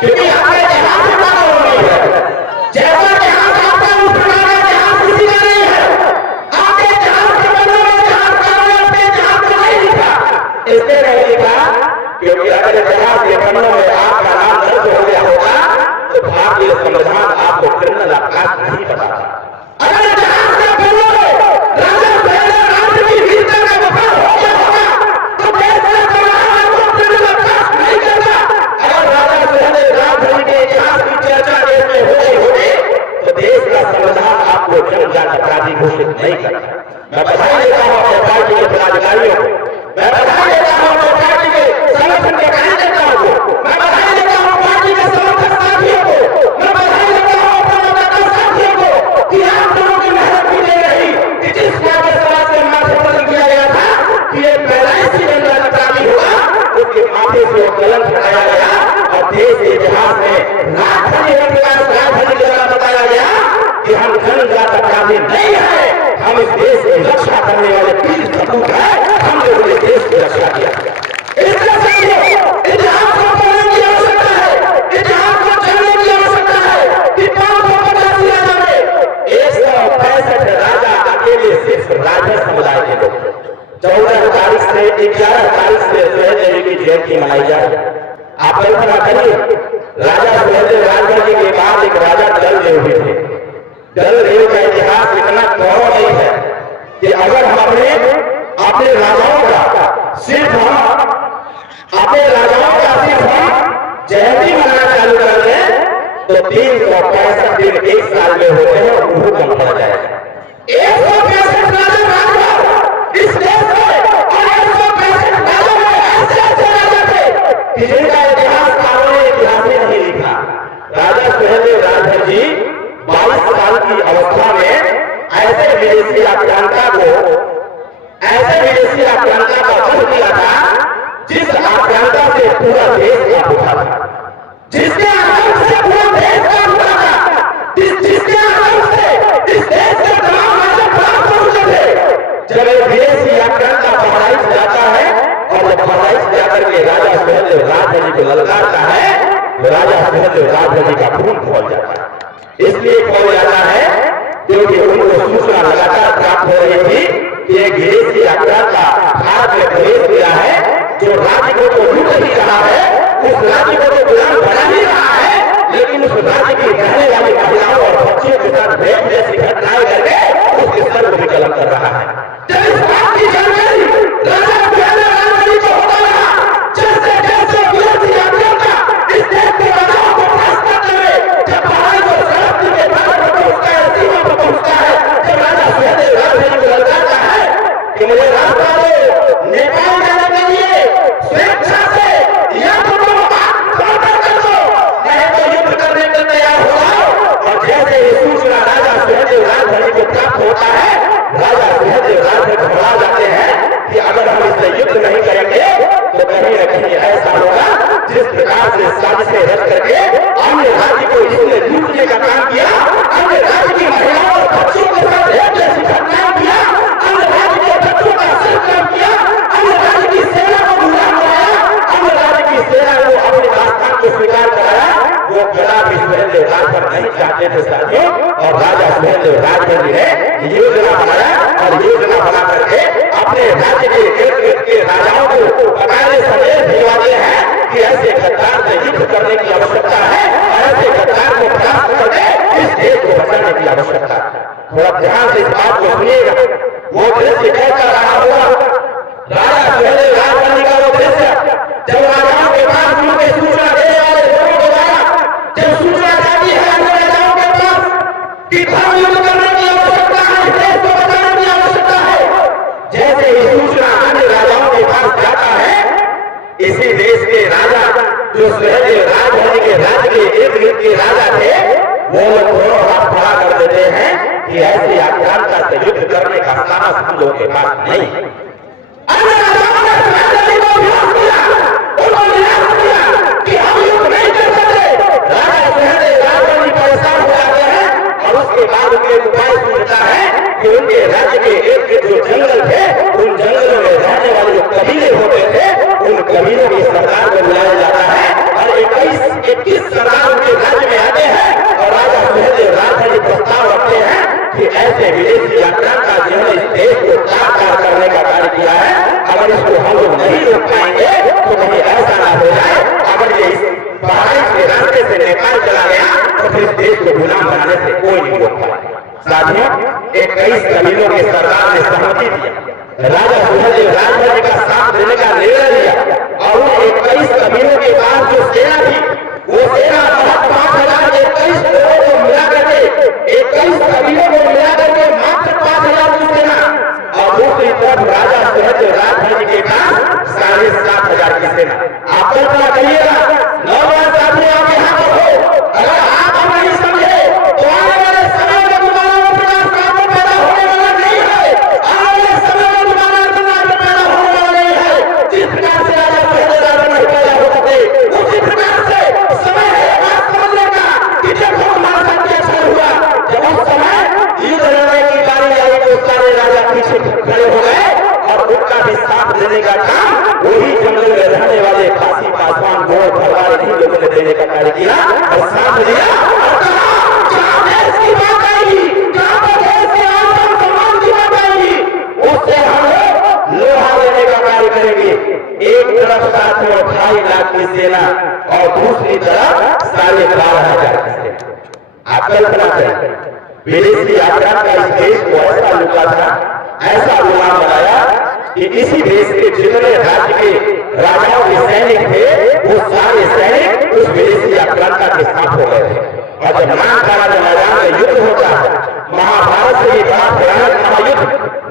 क्योंकि आपके जहाज से पैदा हो रही है। जैसा जहाज आपका उस प्रकार का जहाज किसी का नहीं है। आपके जहाज के बदले में जहाजकारों ने अपने जहाज को नहीं लिखा, इसलिए नहीं लिखा क्योंकि अगर जहाज के पन्नों में आपका नाम दर्ज हो गया होगा तो भारतीय संविधान आपको क्रिमिनल अपराध नहीं बताता। अगर जहाज के पन्नों में राजा पहले राज्य की वीरता का वफा हो गया होगा तो देश का संविधान आपको क्रिमिनल अपराध नहीं करता। अगर राजा पहले राजधानी के इतिहास की चर्चा देश में हो गई होगी तो देश का संविधान आपको जन्मजात अपराधी घोषित नहीं करता। मैं बधाई देता हूं अपने पार्टी के पदाधिकारियों को, मैं बधाई देता हूं अपने पार्टी के संगठन के कार्यकर्ताओं को, मैं बधाई देता हूं पार्टी के समर्थक साथियों को, मैं बधाई देता हूं अपने मतदाता साथियों को कि आप लोगों की मेहनत भी नहीं रही कि जिस बात समाज के माथे पर किया गया था कि ये पैदाइशी जन्मजात अपराधी होगा, उसके माथे से वो कलंक हटाया गया और देश के इतिहास में राजधानी के द्वारा बताया गया कि हम जन्मजात अपराधी नहीं है, हम इस देश की रक्षा करने वाले वीर सपूत हैं, हम लोगों ने देश की रक्षा किया। इसलिए साथियों, इतिहास को पढ़ने की आवश्यकता है, इतिहास को जानने की आवश्यकता है कि 585 राजा में 165 राजा अकेले सिर्फ राजा समुदाय के लोग। 14 तारीख से 11 तारीख से सुहेलदेव की जयंती मनाई जाए। आप कल्पना करिए, राजा सुहेलदेव राजगढ़ के बाद एक राजा दलदेव भी थे। दलदेव का इतिहास इतना गौरव नहीं है कि अगर हम अपने राजाओं का सिर्फ जयंती मनाना चालू कर दें तो 365 दिन एक साल में होते हैं और वो कम पड़ जाएगा। 165 राजा राजगढ़ इस देश में और 165 राजा में ऐसे राजा थे कि जिनका इतिहासकारों ने इतिहास में नहीं लिखा। राजा सुहेलदेव राजगढ़ जी 22 साल की अवस्था में ऐसे विदेशी आक्रांता का वध किया था जिस आक्रांता से पूरा देश का उठा था, जिसके आतंक से पूरा देश का उठा था, जिसके आतंक से इस देश के तमाम राजा प्राप्त हो चुके थे। जब एक विदेशी आक्रांता बहराइच जाता है और जब बहराइच जाकर के राजा सुहेलदेव राजगढ़ जी को ललकारता है तो राजा सुहेलदेव राजगढ़ जी का खून खोल जाता है। इसलिए खोल जाता है क्योंकि उनको सूचना लगातार प्राप्त हो रही थी कि एक विदेशी आक्रांता भारत में प्रवेश किया है जो राज्य को तो लूट ही रहा है, उस राज्य को तो गुलाम बना ही रहा है, लेकिन उस राज्य की रहने वाली महिलाओं और बच्चियों के साथ भेद जैसी घटनाएं करके उसके सर को भी कलम कर रहा है। जब इस बात की जानकारी राजा सुहेलदेव राजगढ़ जी को होता रहा, जैसे जैसे विदेशी आक्रांता इस देश के राजाओं को त्रास करते हुए जब बहराइच और सरहद के भाग पर पहुंचता है, सीमा पर पहुंचता है, जब राजा सुहेलदेव राजगढ़ जी को ललकारता है कि मुझे रास्ता दो नेपाल जाने के लिए स्वेच्छा से, या तो तुम समर्पण कर दो नहीं तो युद्ध करने के तैयार हो जाओ। और जैसे ये सूचना राजा सुहेलदेव राजगढ़ जी को प्राप्त होता है, राजा सुहेलदेव राजगढ़ घबरा जाते हैं कि अगर हम इससे युद्ध नहीं करेंगे तो कहीं न कहीं ऐसा होगा जिस प्रकार से साजिशें रच करके अन्य राज्य को इसने लूटने का काम किया, अन्य राज्य की महिलाओं और बच्चों के साथ एक जैसी घटनाएं किया, अन्य राज्य के बच्चों का सिर्फ किया, अन्य राज्य की सेना को गुलाम बनाया, अन्य राज्य की सेना को अपने राजस्थान को स्वीकार कराया। वो कला भी सुहेलदेव राजगढ़ नहीं चाहते थे साथियों, और राजा सुहेलदेव राजगढ़ जी ने योजना बनाया और योजना बना करके अपने राज्य के इर्द गिर्द के राजाओं को बकायदे संदेश भिजवाते हैं कि ऐसे गद्दार से युद्ध करने की आवश्यकता है और ऐसे गद्दार को परास्त करके इस देश को बचाने की आवश्यकता है। थोड़ा ध्यान से इस बात को सुनिएगा। वो दृश्य कैसा रहा होगा राजा सुहेलदेव राजगढ़ जी का वो दृश्य जब राजाओं के पास उनके सूचना देने वाले लोगों के द्वारा जब सूचना जाती है अन्य राजाओं के पास कि धर्म युद्ध करने की आवश्यकता है, देश को बचाने की आवश्यकता है, जैसे ही सूचना अन्य राजाओं के पास जाता है, इसी देश के राजा जो सुहेलदेव राजगढ़ जी के राज्य के इर्द गिर्द के राजा थे, वो दोनों हाथ खड़ा कर देते हैं कि ऐसी आक्रांता से युद्ध करने का साहस हम लोगों के पास नहीं। अन्य राजाओं ने सुहेलदेव जी को विरोध किया, उनको निराश किया कि हम युद्ध नहीं कर सकते। राजा सुहेलदेव राजगढ़ जी परेशान हो जाते हैं और उसके बाद उनके उपाय सूझता है कि उनके राज्य के इर्द गिर्द जो जंगल थे, उन जंगलों में रहने वाले जो कबीले होते थे, उन कबीलों की सरदार को बुलाया जाता है और 21 सरदार उनके राज्य में आते हैं और राजा सुहेलदेव राजधानी प्रस्ताव रखते हैं कि ऐसे विदेशी यात्रा का जिन्होंने इस देश को चार करने का कार्य किया है, अगर इसको हम लोग नहीं रोक पाएंगे तो कहीं ऐसा ना हो जाए अगर ये इस बहराइच के रास्ते से नेपाल चला गया तो फिर इस देश को गुलाम बनाने से कोई नहीं रोक पाएगा। साथियों, 21 कबीलों के सरदार ने सहमति दी, राजा सुहेलदेव राजधानी का साथ देने का निर्णय लिया और उन 21 कबीलों के पास जो सेना थी वो सेना 5,021 लोगों को मिला करके 21 कबीलों को मिला करके मात्र 5,000 की सेना और दूसरी तरफ राजा सुहेलदेव राजधानी के पास 7,500 की सेना। आप कल्पना करिएगा, नौजवान साथियों आप यहाँ पर हो, अगर आप हम नहीं समझे तो आने वाले समय में दोबारा प्रकाश कामों पैदा होने वाला नहीं है। आने वाले समय में दोबारा प्रकाश पैदा होने वाला नहीं है। जिस प्रकार से राजा सुहेलदेव राजधानी पैदा हो सकते उसी प्रकार से समय है बात समझने का कि जब हमारा सत्य क्षण हुआ, जब उस समय युद्ध लड़ने की बारी आई तो सारे राजा पीछे खड़े हो गए और उनका भी साथ देने का काम वही जंगल में रहने वाले फांसी पासवान घोड़ भरवार इन्हीं लोगों ने देने का कार्य किया और साथ दिया और कहा जहां देश की बात आएगी, जहां पर देश के आत्म सम्मान की बात आएगी, उससे हम लोग लोहा देने का कार्य करेंगे। एक तरफ 2.5 लाख की सेना और दूसरी तरफ 12,500 की सेना। आप कल्पना करें, विदेशी यात्रा का इस देश को ऐसा लुका था, ऐसा गुलाम बनाया कि इसी देश के जितने राज्य के राजाओं के सैनिक थे वो सारे सैनिक उस विदेशी आक्रांता के साथ हो गए थे। और जब नामखाना के मैदान में युद्ध होता है, महाभारत से ये बड़ा भयानक महायुद्ध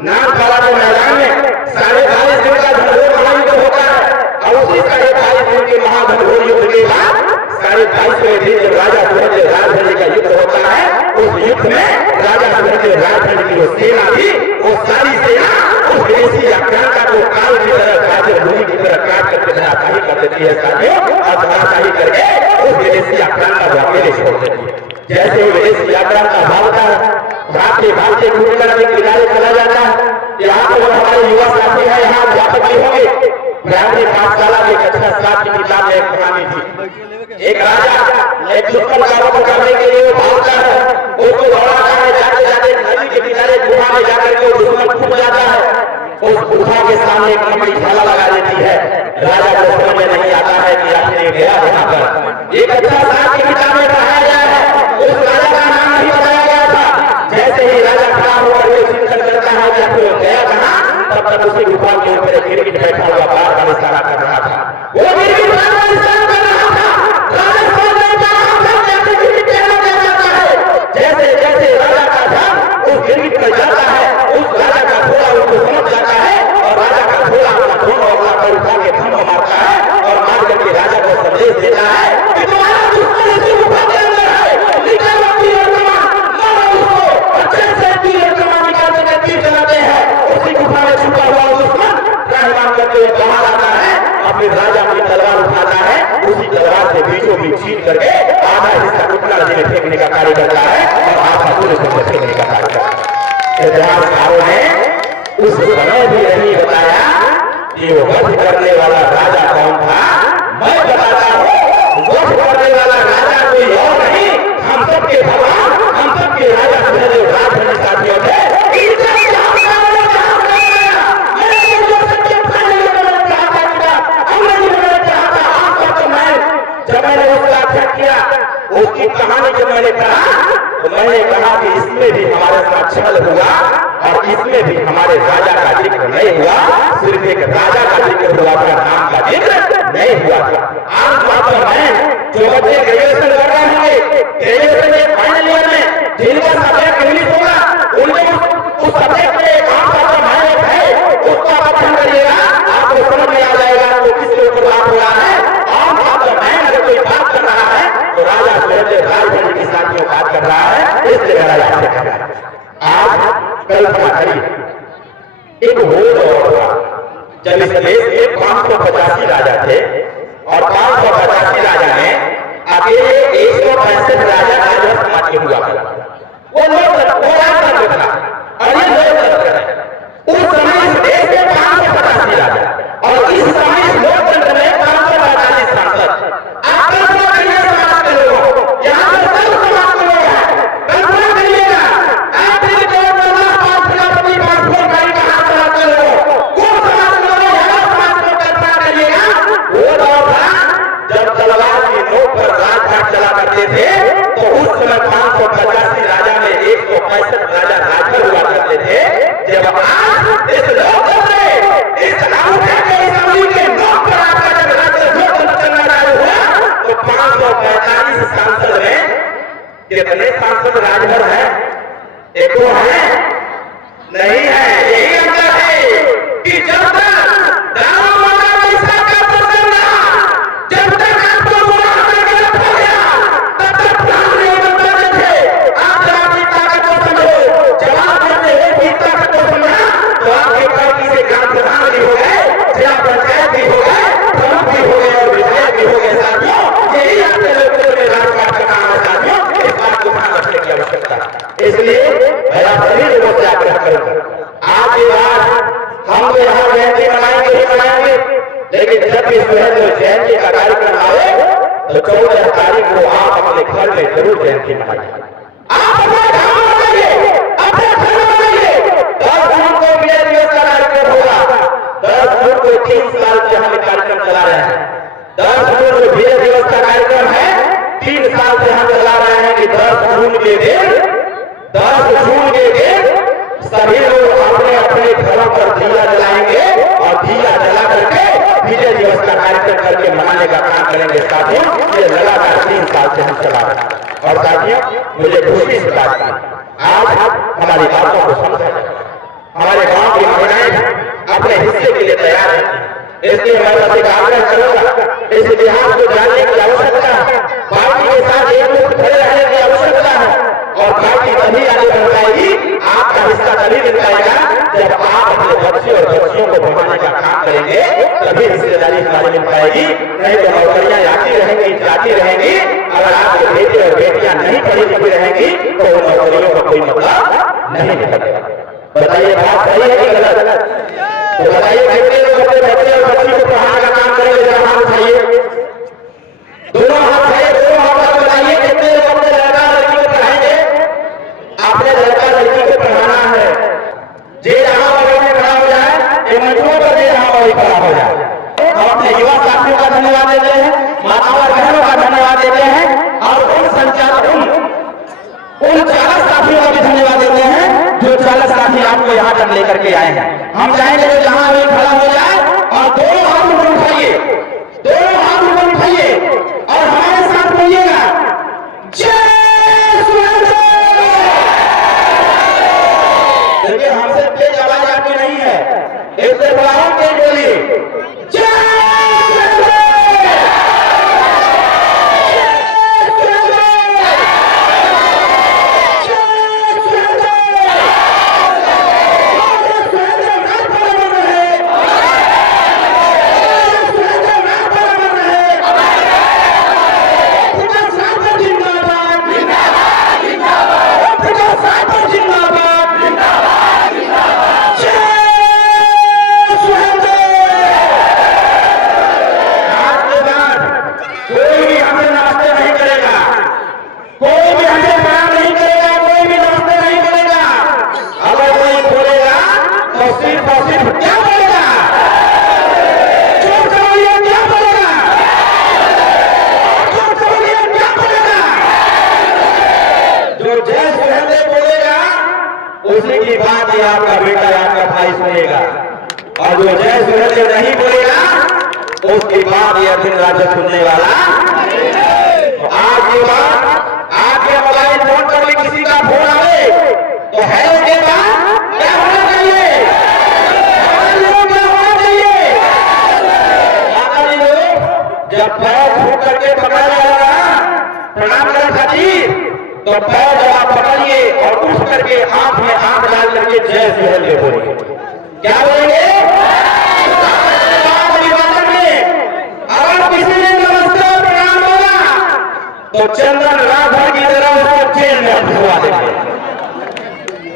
नामखाना के मैदान में 22.5 दिन का घनघोर महायुद्ध होता है और उसी 22.5 दिन के महाघनघोर युद्ध के बाद 22.5वें दिन जब राजा सुहेलदेव राजधानी का युद्ध होता है, उस युद्ध में राजा सुहेलदेव राजधानी की जो सेना थी वो सारी सेना उस विदेशी आक्रांता को काल की तरह काजल भूमि की तरह काट करके धराशाही कर देती है साथियों, और धराशाही करके उस विदेशी आक्रांता को अकेले छोड़ देती है। जैसे वो विदेशी आक्रांता भागता भागते कुंडला के किनारे चला जाता है। यहाँ पर हमारे युवा साथी है, यहाँ व्यापक नहीं होंगे, प्राइमरी पाठशाला में कक्षा 7 की किताब में एक कहानी थी। एक राजा एक दुष्कर कार्यों को करने के लिए भागता है, वो तो दौड़ाता है, जाते जाते नदी के किनारे गुफा में जाकर के दुश्मन छुप जाता है। उस गुफा के सामने एक लंबी झाला लगा देती है। राजा को समझ में नहीं आता है कि आखिर गया यहाँ पर। एक कक्षा 7 की किताब में पढ़ाया गया है, उस राजा का नाम नहीं बताया गया था। जैसे ही राजा खड़ा होकर के चिंतन करता है कि आखिर गया कहाँ, तब तक उसी गुफा के ऊपर एक गिरगिट बैठा हुआ बार बार इशारा कर रहा था। वो गिरगिट बार बार इशारा कर रहा था। राजा समझ नहीं पा रहा था कि आखिर गिरगिट कहना क्या चाहता है। जैसे जैसे राजा का ध्यान उस गिरगिट पर जाता है, उस राजा का थोड़ा उसको समझ जाता है और राजा का थोड़ा अपना दोनों अपना पर उठा के थम मारता है और मार करके राजा को संदेश देता है कि तुम्हारा दुश्मन इसी गुफा के अंदर है, निकल तीर और कमान मारो उसको। और जैसे तीर और कमान निकाल करके तीर चलाते हैं, उसी गुफा में छुपा हुआ दुश्मन त्राहिमाम करते हुए बाहर आता है और फिर राजा अपनी तलवार उठाता है, उसी तलवार से बीचों बीच छीन करके आधा हिस्सा टुकड़ा नदी में फेंकने का कार्य करता है और आधा पूरे को फेंकने का कार्य करता है। इतिहासकारों ने उस समय भी नहीं बताया कि वो वध करने वाला राजा कौन था। मैं बताता हूँ, वध करने वाला राजा कोई और नहीं, हम सबके भगवान, हम सबके राजा सुहेलदेव राजधानी साथियों थे। जब मैंने उसका अध्ययन किया, उसकी कहानी जब मैंने पढ़ा तो मैंने कहा कि इसमें भी हमारे साथ छल हुआ और इसमें भी हमारे राजा का जिक्र नहीं हुआ। सिर्फ एक राजा का जिक्र हुआ था, नाम का जिक्र नहीं हुआ था। आम तौर पर मैं जो बच्चे ग्रेजुएशन कर रहे होंगे, ग्रेजुएशन के फाइनल ईयर में जिनका सब्जेक्ट इंग्लिश होगा, उनको उस सब्जेक्ट में एक आम तौर पर मेहनत है, उसका अध्ययन करिएगा, आपको समझ में आ जाएगा तो किसके ऊपर बात हो रहा है। आम तौर पर मैं अगर कोई बात कर रहा है तो राजा सुहेलदेव राजधानी के साथियों बात कर रहा है, इसलिए राजा आपसे कर रहा है। आज कल्पना करिए, एक वो दौर था जब इस देश के 585 राजा थे और 585 राजा ने अकेले 165 राजा राजा समाज के हुआ था। वो राजतंत्र था और ये लोकतंत्र है। उस समय इस देश के 585 राजा और इस समय इस लोकतंत्र में 545 सांसद। आप कल्पना करिए समाज के 40 सांसद में कितने सांसद राजभर है? एक तो है नहीं है। यही अंतर है कि जब तक दारू वाला पैसा का पसंद रहा, जब तक आपको बुरा करके रखा गया, तब तक प्लान नहीं बनते थे। आप जब अपनी ताकत को समझो, जवाब देते हुए भी ताकत को समझा, तो आपके पार्टी से ग्राम प्रधान भी हो गए, जिला पंचायत भी हो गए, प्रमुख भी हो गए और विधायक भी हो गए। साथियों, यही आपके लोकतंत्र में राजपाट का काम है। साथियों, इस बात को ध्यान रखने की आवश्यकता है। इसलिए मैं आप सभी लोगों से आग्रह करूंगा, आज के बाद हम तो यहाँ जयंती मनाएंगे ही मनाएंगे, लेकिन जब भी सुहेल जयंती का कार्यक्रम आए तो 14 तारीख को आप अपने घर में जरूर जयंती मनाइए। आप अपने घर में मनाइए, अपने घर में मनाइए। 10 जून को विजय दिवस का कार्यक्रम होगा। 10 जून को 3 साल से हम कार्यक्रम चला रहे हैं। 10 जून को विजय दिवस का कार्यक्रम है। 3 साल से हम चला रहे हैं कि 10 जून के दिन सभी लोग अपने अपने घरों पर दिया जलाएंगे और दिया जला करके विजय दिवस का कार्यक्रम करके मनाने का काम करेंगे। साथियों, ये लगातार 3 साल से हम चला रहे हैं। और साथियों, मुझे खुशी इस बात की, आज हमारी बातों को समझा जाए। हमारे गांव की महिलाएं अपने हिस्से के लिए तैयार हैं। इसलिए मैं सबसे आग्रह करूंगा, इस इतिहास को जानने की आवश्यकता है, पार्टी के साथ एकजुट खड़े रहने की आवश्यकता है। और पार्टी तभी आगे बढ़ पाएगी, आपका हिस्सा तभी मिल पाएगा जब आप अपने बच्चे और बच्चियों को बढ़ाने का काम करेंगे, तभी हिस्सेदारी हमारी मिल पाएगी। नहीं तो नौकरियां आती रहेंगी, जाती रहेंगी। अगर आपके बेटे और बेटियां नहीं पढ़ी लिखी रहेंगी तो उन नौकरियों का कोई मतलब नहीं निकलेगा। बताइए, बात सही है कि गलत? तो बताइए, कितने लोग अपने बच्चे और बच्ची को पढ़ाने का काम करेंगे? जरा हाथ उठाइए, दोनों हाथ उठाइए, दोनों हाथ बताइए, कितने लोग अपने लड़का लड़की को पढ़ाएंगे? आपने लड़का लड़की को पढ़ाना है, जे जहां बगल में खड़ा हो जाए, मंचों पर जे जहां वही खड़ा हो जाए। हम अपने युवा साथियों का धन्यवाद देते हैं, माताओं और बहनों का धन्यवाद देते हैं और उन संचालकों, उन चालक साथियों का भी धन्यवाद देते हैं जो चालक साथी आपको यहाँ तक लेकर के आए हैं। हम चाहेंगे जो जहां वही खड़ा हो जाए और दोनों हाथ ऊपर उठाइए, दोनों हाथ ऊपर उठाइए और हमारे साथ बोलिएगा, जय सुहेल। देखिए, हमसे तेज आवाज आपकी नहीं है, इससे बड़ा तेज बोलिए, जय सुहेल। उसी की बात ही आपका बेटा या आपका भाई सुनेगा, और जो जय सुहेल नहीं बोलेगा उसकी बात यह दिन राज्य सुनने वाला। तो आज की बात, आपके मोबाइल फोन पर भी किसी का फोन आए तो है उसके बाद क्या होना चाहिए? क्या होना चाहिए? माता जी लोग जब पैर छू करके पकड़ा जाएगा प्रणाम करने खातिर, तो पैर जब आप पकड़िए और उठ करके हाथ में हाथ डाल करके जय सुहेल के बोलिए। क्या बोलेंगे? अगर किसी ने नमस्ते और प्रणाम बोला तो चंदन राधा की तरह उसको जेल में भिजवा देंगे,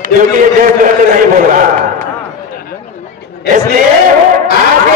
क्योंकि ये जय सुहेल नहीं बोल रहा। इसलिए आज